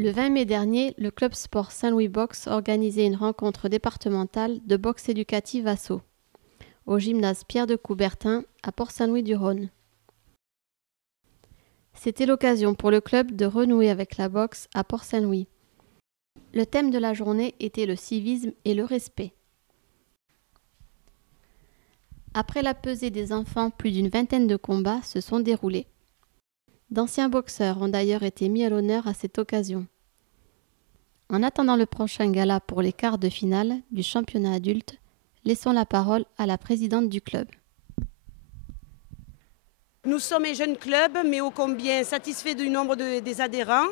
Le 20 mai dernier, le Club Sport Saint-Louis Boxe organisait une rencontre départementale de boxe éducative à Sceaux, au gymnase Pierre de Coubertin à Port-Saint-Louis-du-Rhône. C'était l'occasion pour le club de renouer avec la boxe à Port-Saint-Louis. Le thème de la journée était le civisme et le respect. Après la pesée des enfants, plus d'une vingtaine de combats se sont déroulés. D'anciens boxeurs ont d'ailleurs été mis à l'honneur à cette occasion. En attendant le prochain gala pour les quarts de finale du championnat adulte, laissons la parole à la présidente du club. Nous sommes un jeune club, mais ô combien satisfaits du nombre des adhérents.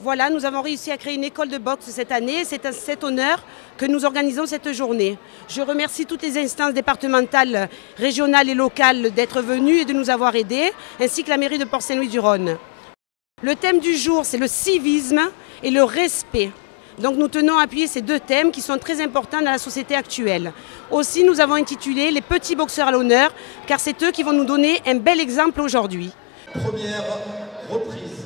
Voilà, nous avons réussi à créer une école de boxe cette année. C'est à cet honneur que nous organisons cette journée. Je remercie toutes les instances départementales, régionales et locales d'être venues et de nous avoir aidés, ainsi que la mairie de Port-Saint-Louis-du-Rhône. Le thème du jour, c'est le civisme et le respect. Donc nous tenons à appuyer ces deux thèmes qui sont très importants dans la société actuelle. Aussi, nous avons intitulé les petits boxeurs à l'honneur, car c'est eux qui vont nous donner un bel exemple aujourd'hui. Première reprise.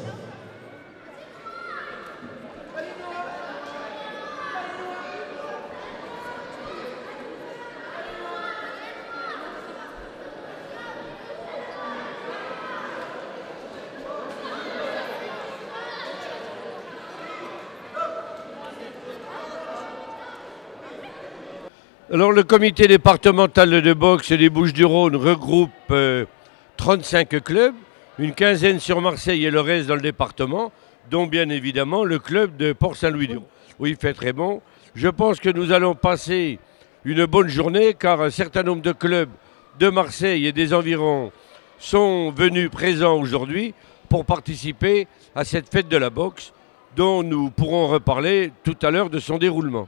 Alors le comité départemental de boxe des Bouches-du-Rhône regroupe 35 clubs, une quinzaine sur Marseille et le reste dans le département, dont bien évidemment le club de Port-Saint-Louis-du-Rhône. Oui, il fait très bon. Je pense que nous allons passer une bonne journée car un certain nombre de clubs de Marseille et des environs sont venus présents aujourd'hui pour participer à cette fête de la boxe dont nous pourrons reparler tout à l'heure de son déroulement.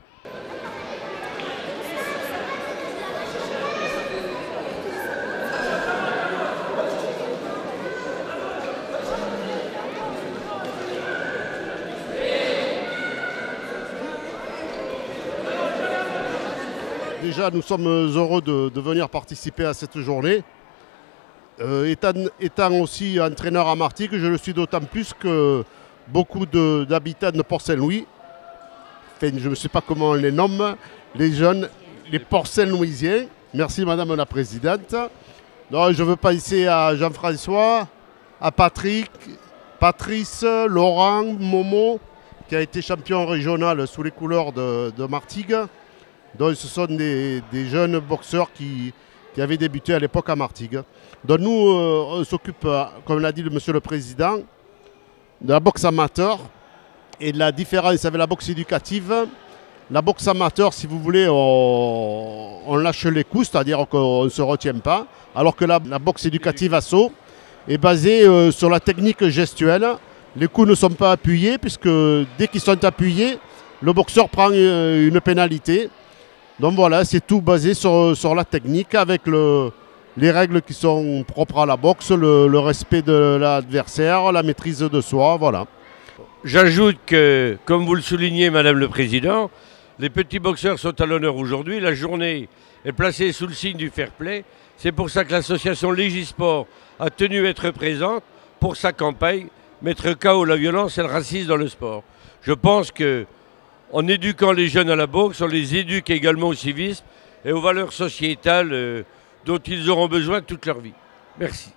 Déjà, nous sommes heureux de venir participer à cette journée. Étant aussi entraîneur à Martigues, je le suis d'autant plus que beaucoup d'habitants de Port-Saint-Louis, enfin, je ne sais pas comment on les nomme, les jeunes, les Port-Saint-Louisiens. Merci Madame la Présidente. Non, je veux penser à Jean-François, à Patrick, Patrice, Laurent, Momo, qui a été champion régional sous les couleurs de Martigues. Donc ce sont des jeunes boxeurs qui avaient débuté à l'époque à Martigues. Donc nous, on s'occupe, comme l'a dit Monsieur le Président, de la boxe amateur et de la différence avec la boxe éducative. La boxe amateur, si vous voulez, on lâche les coups, c'est-à-dire qu'on ne se retient pas, alors que la boxe éducative à Sceaux est basée sur la technique gestuelle. Les coups ne sont pas appuyés, puisque dès qu'ils sont appuyés, le boxeur prend une pénalité. Donc voilà, c'est tout basé sur la technique avec les règles qui sont propres à la boxe, le respect de l'adversaire, la maîtrise de soi, voilà. J'ajoute que, comme vous le soulignez, Madame le Président, les petits boxeurs sont à l'honneur aujourd'hui. La journée est placée sous le signe du fair play. C'est pour ça que l'association Légisport a tenu à être présente pour sa campagne, mettre KO la violence et le racisme dans le sport. Je pense que en éduquant les jeunes à la boxe, on les éduque également au civisme et aux valeurs sociétales dont ils auront besoin toute leur vie. Merci.